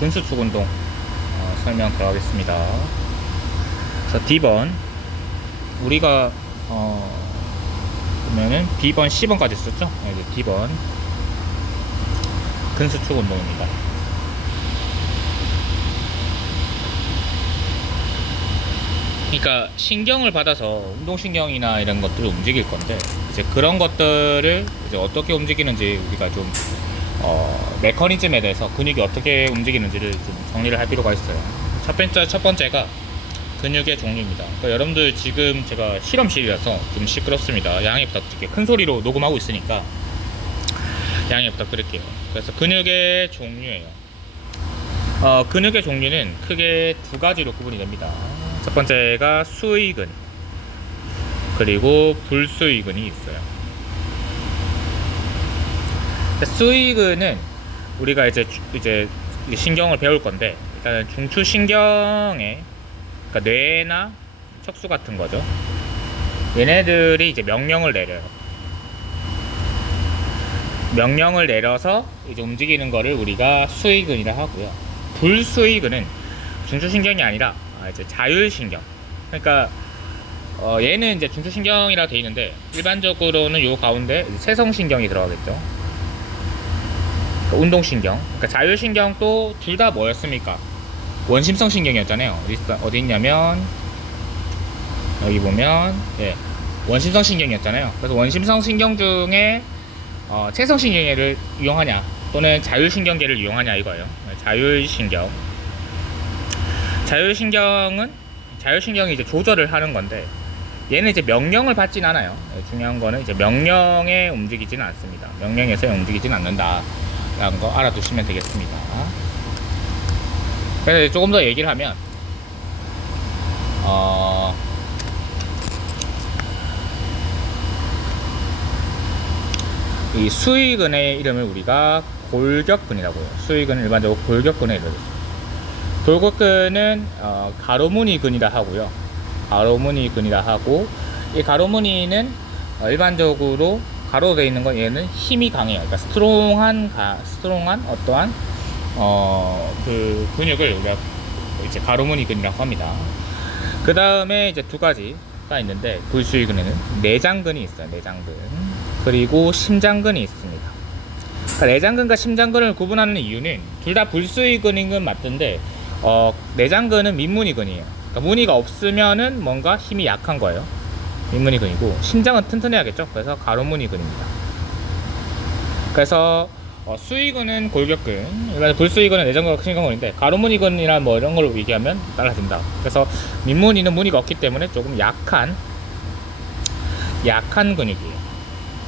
근수축 운동 어, 설명 들어가겠습니다. 그래서 D번 우리가 어, 보면은 B번, C번까지 썼죠? 네, 이제 D번 근수축 운동입니다. 그러니까 신경을 받아서 운동신경이나 이런 것들을 움직일 건데 이제 그런 것들을 이제 어떻게 움직이는지 우리가 좀 어, 메커니즘에 대해서 근육이 어떻게 움직이는지를 좀 정리를 할 필요가 있어요. 첫 번째 첫 번째가 근육의 종류입니다. 그러니까 여러분들 지금 제가 실험실이라서 좀 시끄럽습니다. 양해 부탁드릴게요. 큰 소리로 녹음하고 있으니까 양해 부탁드릴게요. 그래서 근육의 종류예요. 어, 근육의 종류는 크게 두 가지로 구분이 됩니다. 첫 번째가 수의근 그리고 불수의근이 있어요. 수의근은 우리가 이제 주- 이제 신경을 배울 건데 일단은 중추 신경에 그러니까 뇌나 척수 같은 거죠. 얘네들이 이제 명령을 내려요. 명령을 내려서 이제 움직이는 거를 우리가 수의근이라 하고요. 불수의근은 중추신경이 아니라 아, 이제 자율신경. 그러니까 어, 얘는 이제 중추신경이라 돼 있는데 일반적으로는 요 가운데 세성신경이 들어가겠죠. 그러니까 운동신경. 그러니까 자율신경도 둘 다 뭐였습니까? 원심성 신경이었잖아요. 어디, 있, 어디 있냐면 여기 보면 예, 원심성 신경이었잖아요. 그래서 원심성 신경 중에 어, 체성 신경계를 이용하냐 또는 자율 신경계를 이용하냐 이거예요. 자율 신경. 자율 신경은 자율 신경이 이제 조절을 하는 건데 얘는 이제 명령을 받진 않아요. 예, 중요한 거는 이제 명령에 움직이지는 않습니다. 명령에서 움직이진 않는다 라는 거 알아두시면 되겠습니다. 그래서 조금 더 얘기를 하면 어 이 수의근의 이름을 우리가 골격근이라고 해요. 수의근은 일반적으로 골격근에 이르죠. 골격근은 어, 가로무늬근이라 하고요. 가로무늬근이라 하고 이 가로무늬는 어, 일반적으로 가로로 되어 있는 건 얘는 힘이 강해요. 그러니까 스트롱한 가, 스트롱한 어떠한 어, 그 근육을 우리가 이제 가로무늬근이라고 합니다. 그 다음에 이제 두 가지가 있는데 불수의근에는 내장근이 있어요. 내장근 그리고 심장근이 있습니다. 그러니까 내장근과 심장근을 구분하는 이유는 둘 다 불수의근인 건 맞던데 어, 내장근은 민무늬근이에요. 그러니까 무늬가 없으면은 뭔가 힘이 약한 거예요. 민무늬 근이고 심장은 튼튼해야겠죠. 그래서 가로무늬 근입니다. 그래서 어, 수의근은 골격근, 일반 불수의근은 내장근과 심장근인데 가로무늬근이나 뭐 이런 걸로 얘기하면 달라진다. 그래서 민무늬는 무늬가 없기 때문에 조금 약한 약한 근육이에요.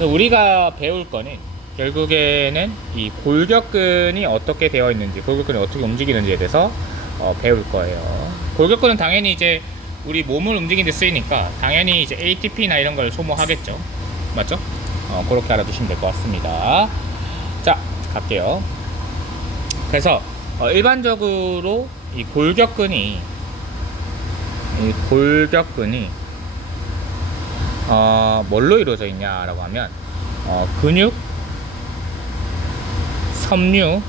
우리가 배울 거는 결국에는 이 골격근이 어떻게 되어 있는지, 골격근이 어떻게 움직이는지에 대해서 어, 배울 거예요. 골격근은 당연히 이제 우리 몸을 움직이는 데 쓰이니까 당연히 이제 ATP나 이런 걸 소모하겠죠. 맞죠? 어, 그렇게 알아두시면 될 것 같습니다. 자, 갈게요. 그래서 어, 일반적으로 이 골격근이 이 골격근이 어, 뭘로 이루어져 있냐라고 하면 어, 근육, 섬유,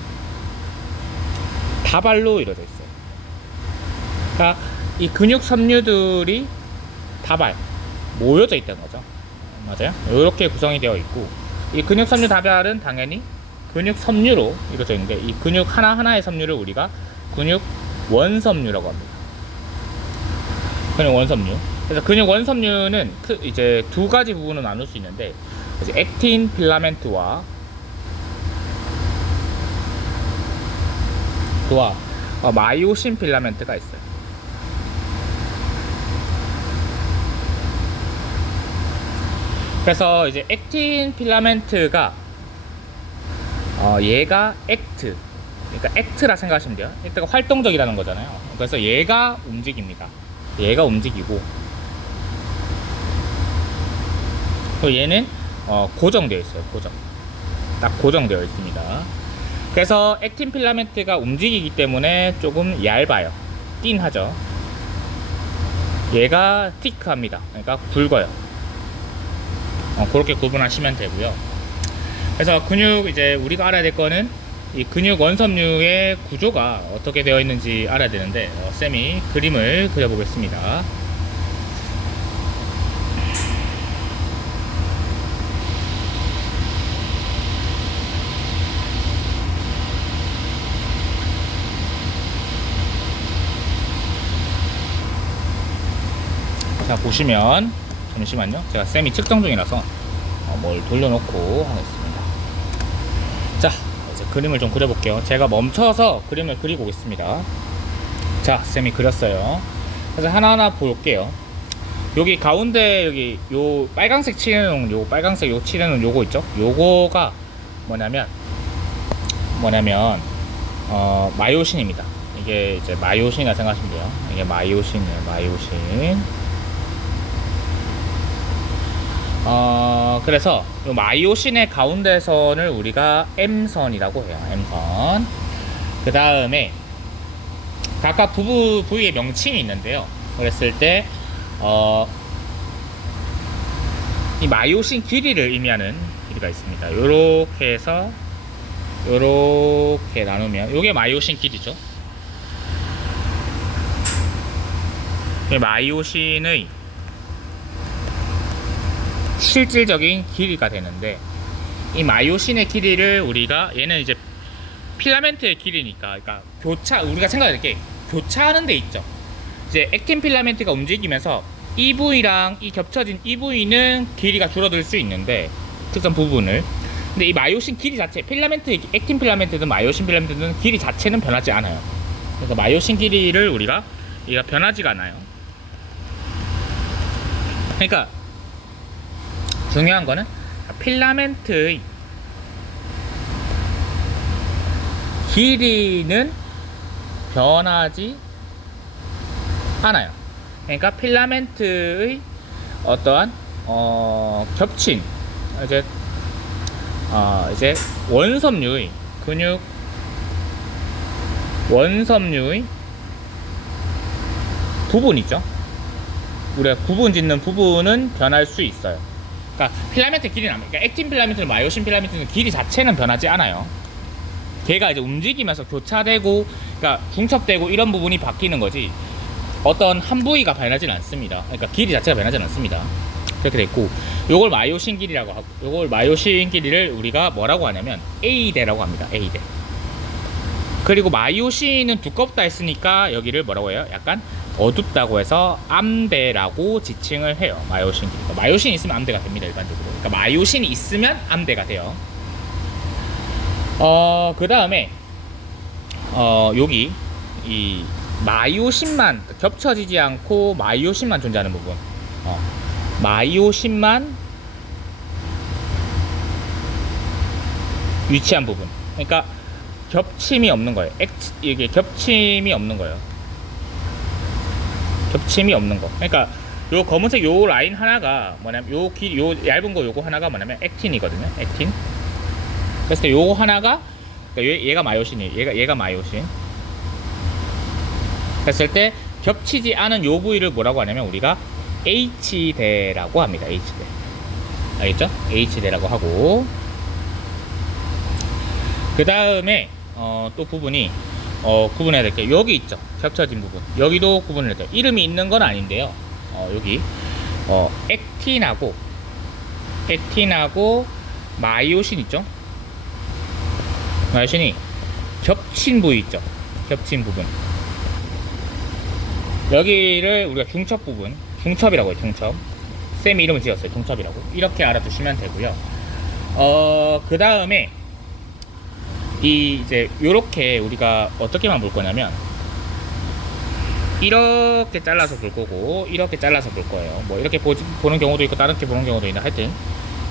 다발로 이루어져 있어요. 그러니까 이 근육 섬유들이 다발 모여져 있다는 거죠. 맞아요? 이렇게 구성이 되어 있고 이 근육 섬유 다발은 당연히 근육 섬유로 이루어져 있는데 이 근육 하나 하나의 섬유를 우리가 근육 원섬유라고 합니다. 근육 원섬유. 그래서 근육 원섬유는 크- 이제 두 가지 부분으로 나눌 수 있는데 액틴 필라멘트와 또한 어, 마이오신 필라멘트가 있어요. 그래서 이제 액틴 필라멘트가 어, 얘가 액트 그러니까 액트라 생각하시면 돼요. 액트가 활동적이라는 거잖아요. 그래서 얘가 움직입니다. 얘가 움직이고 또 얘는 어, 고정되어 있어요. 고정. 딱 고정되어 있습니다. 그래서 액틴 필라멘트가 움직이기 때문에 조금 얇아요. 띵하죠. 얘가 티크합니다. 그러니까 굵어요. 어, 그렇게 구분하시면 되고요. 그래서 근육 이제 우리가 알아야 될 거는 이 근육 원섬유의 구조가 어떻게 되어 있는지 알아야 되는데 어, 쌤이 그림을 그려보겠습니다. 자 보시면 잠시만요. 제가 쌤이 측정 중이라서 어, 뭘 돌려놓고 하겠습니다. 자 이제 그림을 좀 그려볼게요. 제가 멈춰서 그림을 그리고 있습니다. 자 쌤이 그렸어요. 그래서 하나하나 볼게요. 여기 가운데 여기 요 빨강색 칠해놓은 요 빨강색 요 칠해놓은 요거 있죠? 요거가 뭐냐면 뭐냐면 어 마요신입니다. 이게 이제 마요신이라 생각하시면 돼요. 이게 마요신이에요. 마요신. 어 그래서 요 마요신의 가운데선을 우리가 M선이라고 해요. M선. 그 다음에 각각 부부 부위의 명칭이 있는데요. 그랬을 때 어, 이 마요신 길이를 의미하는 길이가 있습니다. 요렇게 해서 요렇게 나누면 요게 마요신 길이죠. 이게 마요신의 실질적인 길이가 되는데 이 마요신의 길이를 우리가 얘는 이제 필라멘트의 길이니까 그러니까 교차 우리가 될게 교차하는 데 있죠. 이제 액틴 필라멘트가 움직이면서 이 부위랑 이 겹쳐진 이 부위는 길이가 줄어들 수 있는데 특정 부분을 근데 이 마요신 길이 자체 필라멘트 액틴 필라멘트든 마요신 필라멘트든 길이 자체는 변하지 않아요. 그래서 마요신 길이를 우리가 얘가 변하지가 않아요. 그러니까 중요한 거는 필라멘트의 길이는 변하지 않아요. 그러니까 필라멘트의 어떠한 어, 겹친 이제 어, 이제 원섬유의 근육 원섬유의 부분이죠. 우리가 구분 짓는 부분은 변할 수 있어요. 그러니까 필라멘트 길이는 안 그러니까 액틴 필라멘트는 마요신 필라멘트는 길이 자체는 변하지 않아요. 걔가 이제 움직이면서 교차되고 그러니까 중첩되고 이런 부분이 바뀌는 거지 어떤 한 부위가 변하지는 않습니다. 그러니까 길이 자체가 변하지는 않습니다. 그렇게 돼 있고 요걸 마요신 길이라고 하고 요걸 마요신 길이를 우리가 뭐라고 하냐면 A대라고 합니다. A대. 그리고 마요신은 두껍다 했으니까 여기를 뭐라고 해요? 약간 어둡다고 해서 암대라고 지칭을 해요. 마요신 길이가. 마요신 있으면 암대가 됩니다. 일반적으로. 그러니까 마요신이 있으면 암대가 돼요. 어, 그 다음에, 어, 여기, 이, 마요신만, 겹쳐지지 않고 마요신만 존재하는 부분. 어, 마요신만 위치한 부분. 그러니까, 겹침이 없는 거예요. 액, 이게 겹침이 없는 거예요. 겹침이 없는 거. 그러니까, 요 검은색 요 라인 하나가 뭐냐면, 요 길, 요 얇은 거 요거 하나가 뭐냐면, 액틴이거든요. 액틴. 때 요거 하나가 그러니까 얘, 얘가 마요신이에요. 얘가 얘가 마요신. 그랬을 때 겹치지 않은 요 부위를 뭐라고 하냐면 우리가 H대라고 합니다. H대. 알겠죠? H대라고 하고 그 다음에 어, 또 부분이 어, 구분해야 될게 여기 있죠. 겹쳐진 부분. 여기도 구분을 해야 돼요. 이름이 있는 건 아닌데요. 어, 여기 어, 액틴하고 액틴하고 마이오신 있죠? 마이오신이 겹친 부위 있죠? 겹친 부분. 여기를 우리가 중첩 부분, 중첩이라고 해요, 중첩. 쌤이 이름을 지었어요, 중첩이라고. 이렇게 알아두시면 되고요. 어, 그 다음에 이 이제 요렇게 우리가 어떻게만 볼 거냐면 이렇게 잘라서 볼 거고 이렇게 잘라서 볼 거예요. 뭐 이렇게 보, 보는 경우도 있고 다른 게 보는 경우도 있는데 하여튼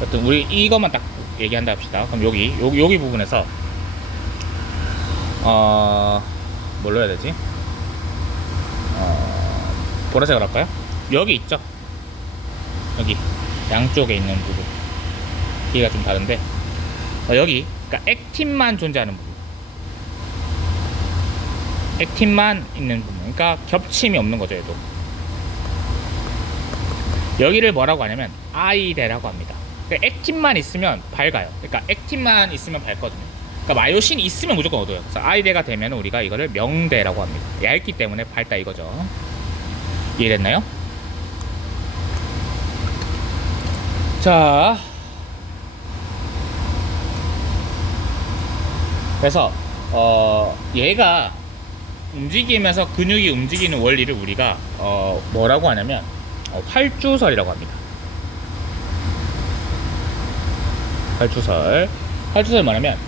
여튼 우리 이것만 딱 얘기한다 합시다. 그럼 여기 여기 여기 부분에서 어 뭘로 해야 되지? 어 보라색으로 할까요? 여기 있죠. 여기 양쪽에 있는 부분 길이가 좀 다른데 어, 여기 그러니까 액틴만 존재하는 부분 액틴만 있는 부분 그러니까 겹침이 없는 거죠 얘도 여기를 뭐라고 하냐면 아이대라고 합니다 그러니까 액틴만 있으면 밝아요 그러니까 액틴만 있으면 밝거든요 그러니까 마요신이 있으면 무조건 얻어요. 그래서 아이대가 되면 우리가 이거를 명대라고 합니다. 얇기 때문에 밝다 이거죠. 이해됐나요? 자, 그래서 어 얘가 움직이면서 근육이 움직이는 원리를 우리가 어 뭐라고 하냐면 어, 활주설이라고 합니다. 활주설. 활주설 뭐냐면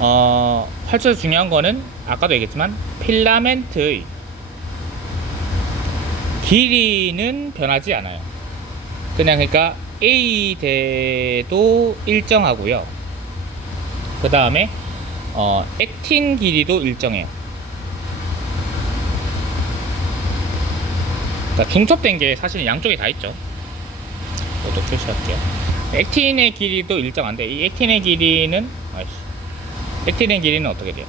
어 활주설 중요한 거는 아까도 얘기했지만 필라멘트의 길이는 변하지 않아요. 그냥 그러니까 A 대도 일정하고요. 그 다음에 어, 액틴 길이도 일정해요. 그러니까 중첩된 게 사실 양쪽에 다 있죠. 이것도 표시할게요. 액틴의 길이도 일정한데 이 액틴의 길이는 아이씨, 액틴의 길이는 어떻게 돼요?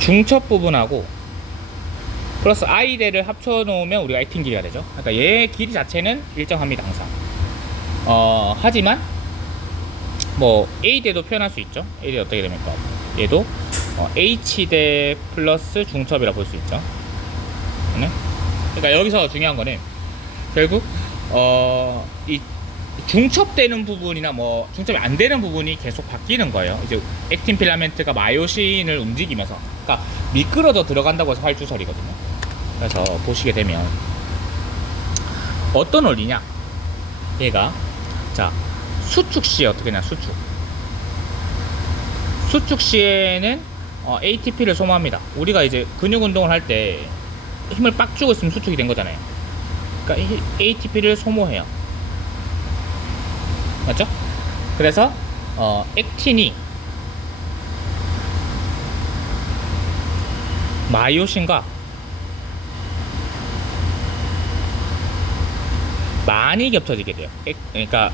중첩 부분하고 플러스 I대를 합쳐 놓으면 우리가 액틴 길이가 되죠. 그러니까 얘의 길이 자체는 일정합니다 항상. 어 하지만 뭐 A대도 표현할 수 있죠. A대 어떻게 됩니까? 얘도 어, H대 플러스 중첩이라 볼 수 있죠. 네? 그러니까 여기서 중요한 거는 결국 어, 이 중첩되는 부분이나 뭐 중첩이 안 되는 부분이 계속 바뀌는 거예요. 이제 액틴 필라멘트가 마요신을 움직이면서 그러니까 미끄러져 들어간다고 해서 활주설이거든요. 그래서 보시게 되면 어떤 원리냐? 얘가 자 수축 시에 어떻게 되냐 수축 수축 시에는 어, ATP를 소모합니다. 우리가 이제 근육 운동을 할 때 힘을 빡 주고 있으면 수축이 된 거잖아요. 그러니까 이 ATP를 소모해요. 맞죠? 그래서 어, 액틴이 마이오신과 많이 겹쳐지게 돼요. 액- 그러니까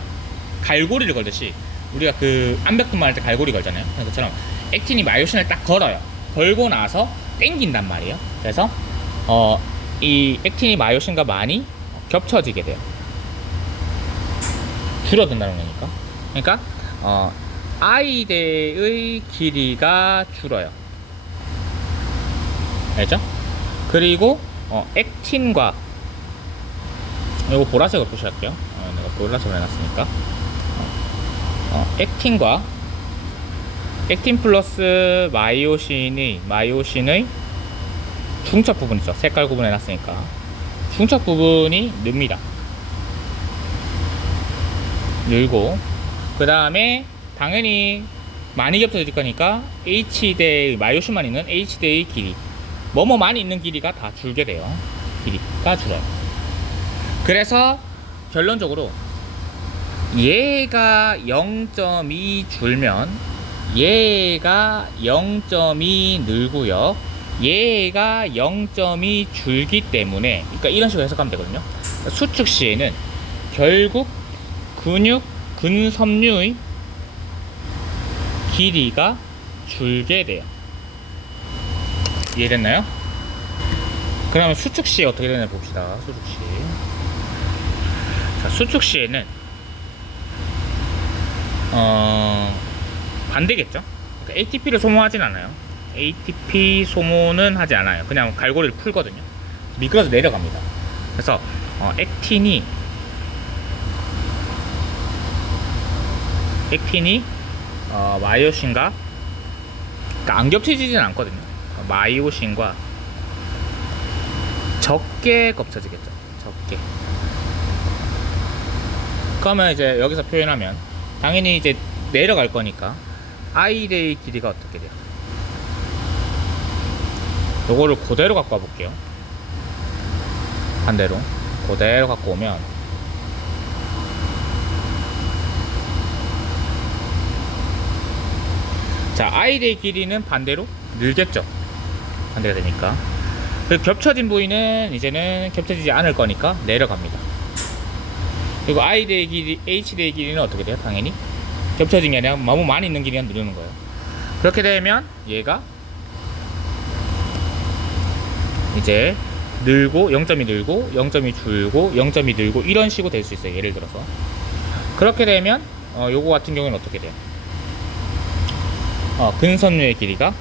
갈고리를 걸듯이 우리가 그 암벽근만 할 때 갈고리 걸잖아요. 그것처럼 액틴이 마이오신을 딱 걸어요. 걸고 나서 땡긴단 말이에요. 그래서 어, 이 액틴이 마이오신과 많이 겹쳐지게 돼요. 줄어든다는 거니까. 그러니까 어, I대의 길이가 줄어요. 알죠? 그리고 어, 액틴과 이거 보라색으로 표시할게요. 어, 내가 보라색으로 해놨으니까. 어, 어, 액틴과 액틴 플러스 마이오신의 마이오신의 중첩 부분 있죠. 색깔 구분해 놨으니까 중첩 부분이 늡니다. 늘고 그 다음에 당연히 많이 겹쳐질 거니까 H대의 마이오신만 있는 H대의 길이 뭐뭐 많이 있는 길이가 다 줄게 돼요. 길이가 줄어요. 그래서 결론적으로 얘가 0.2 줄면 얘가 0.2 늘고요. 얘가 0.2 줄기 때문에 그러니까 이런 식으로 해석하면 되거든요. 수축 시에는 결국 근육 근섬유의 길이가 줄게 돼요. 이해됐나요? 그러면 수축 시에 어떻게 되나 봅시다. 수축 시. 자, 수축 시에는 어 반대겠죠. 그러니까 ATP를 소모하진 않아요. ATP 소모는 하지 않아요. 그냥 갈고리를 풀거든요. 미끄러져 내려갑니다. 그래서 어, 액틴이 액틴이 어, 마이오신과 그러니까 안 겹쳐지진 않거든요. 어, 마이오신과 적게 겹쳐지겠죠. 적게. 그러면 이제 여기서 표현하면 당연히 이제 내려갈 거니까 아이데이 길이가 어떻게 돼요? 요거를 그대로 갖고 와볼게요. 반대로 그대로 갖고 오면 자 아이데이 길이는 반대로 늘겠죠. 반대가 되니까. 그 겹쳐진 부위는 이제는 겹쳐지지 않을 거니까 내려갑니다. 그리고 I대의 길이, H대의 길이는 어떻게 돼요? 당연히 겹쳐진 게 아니라 너무 많이 있는 길이가 누르는 거예요. 그렇게 되면 얘가 이제 늘고 0점이 늘고 0점이 줄고 0점이 늘고 이런 식으로 될 수 있어요. 예를 들어서 그렇게 되면 어, 요거 같은 경우는 어떻게 돼요? 어, 근섬유의 길이가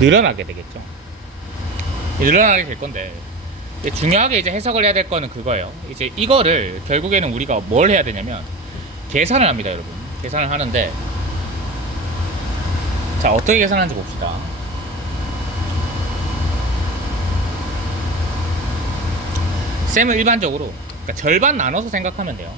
늘어나게 되겠죠. 늘어나게 될 건데 중요하게 이제 해석을 해야 될 거는 그거예요. 이제 이거를 결국에는 우리가 뭘 해야 되냐면 계산을 합니다, 여러분. 계산을 하는데 자 어떻게 계산하는지 봅시다. 쌤은 일반적으로 그러니까 절반 나눠서 생각하면 돼요.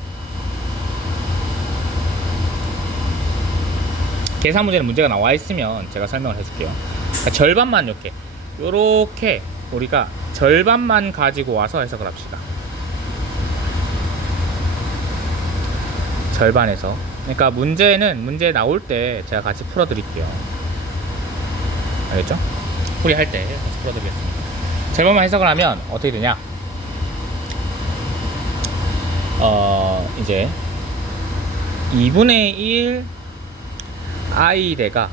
계산 문제는 문제가 나와 있으면 제가 설명을 해줄게요. 그러니까 절반만 이렇게 이렇게 우리가 절반만 가지고 와서 해석을 합시다. 절반에서 그러니까 문제는 문제 나올 때 제가 같이 풀어 드릴게요. 알겠죠? 풀이 할 때 같이 풀어 드리겠습니다. 절반만 해석을 하면 어떻게 되냐? 어 이제 2분의 1 i 대가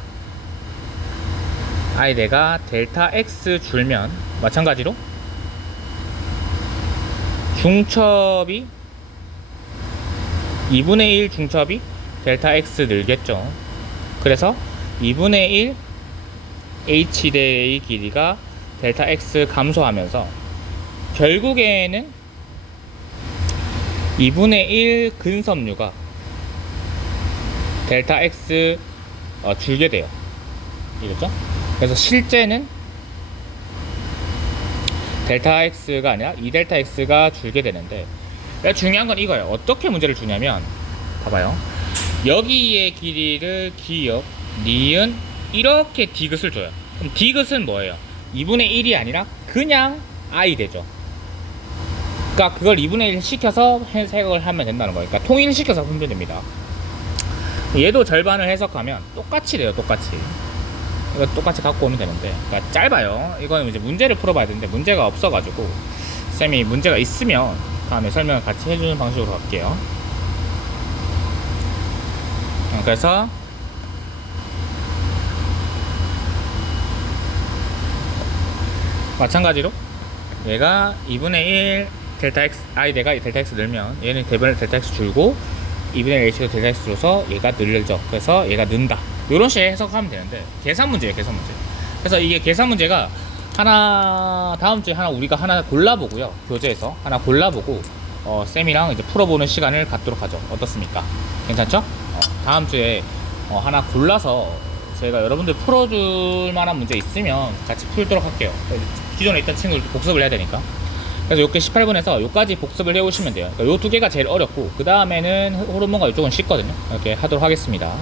i 대가 델타 x 줄면 마찬가지로 중첩이 2분의 1 중첩이 델타 x 늘겠죠. 그래서 2분의 1 h 대의 길이가 델타 x 감소하면서 결국에는 2분의 1 근섬유가 델타 x 어, 줄게 돼요. 이겠죠? 그래서 실제는 델타 x가 아니라 2델타 x가 줄게 되는데 그러니까 중요한 건 이거예요. 어떻게 문제를 주냐면 봐봐요. 여기의 길이를 기억, 니은 이렇게 디귿을 줘요. 그럼 디귿은 뭐예요? 2분의 1이 아니라 그냥 i 되죠. 그러니까 그걸 2분의 1 시켜서 해석을 하면 된다는 거예요. 그러니까 통일시켜서 풀면 됩니다. 얘도 절반을 해석하면 똑같이 돼요, 똑같이. 이거 똑같이 갖고 오면 되는데, 그러니까 짧아요. 이거는 이제 문제를 풀어봐야 되는데, 문제가 없어가지고, 쌤이 문제가 있으면 다음에 설명을 같이 해주는 방식으로 갈게요. 어, 그래서, 마찬가지로, 얘가 2분의 1 델타 x, i 대가 델타 x 늘면, 얘는 대변을 델타 x 줄고, 2분의 1 h가 델타 x 줄어서 얘가 늘죠. 그래서 얘가 는다. 이런 식의 해석하면 되는데 계산 문제예요, 계산 문제. 그래서 이게 계산 문제가 하나 다음 주에 하나 우리가 하나 골라보고요. 교재에서 하나 골라보고 어, 쌤이랑 이제 풀어보는 시간을 갖도록 하죠. 어떻습니까? 괜찮죠? 어, 다음 주에 어, 하나 골라서 제가 여러분들 풀어줄 만한 문제 있으면 같이 풀도록 할게요. 기존에 있던 친구들 복습을 해야 되니까. 그래서 요게 18분에서 요까지 복습을 해오시면 돼요. 요 두 개가 제일 어렵고 그 다음에는 호르몬과 이쪽은 쉽거든요. 이렇게 하도록 하겠습니다.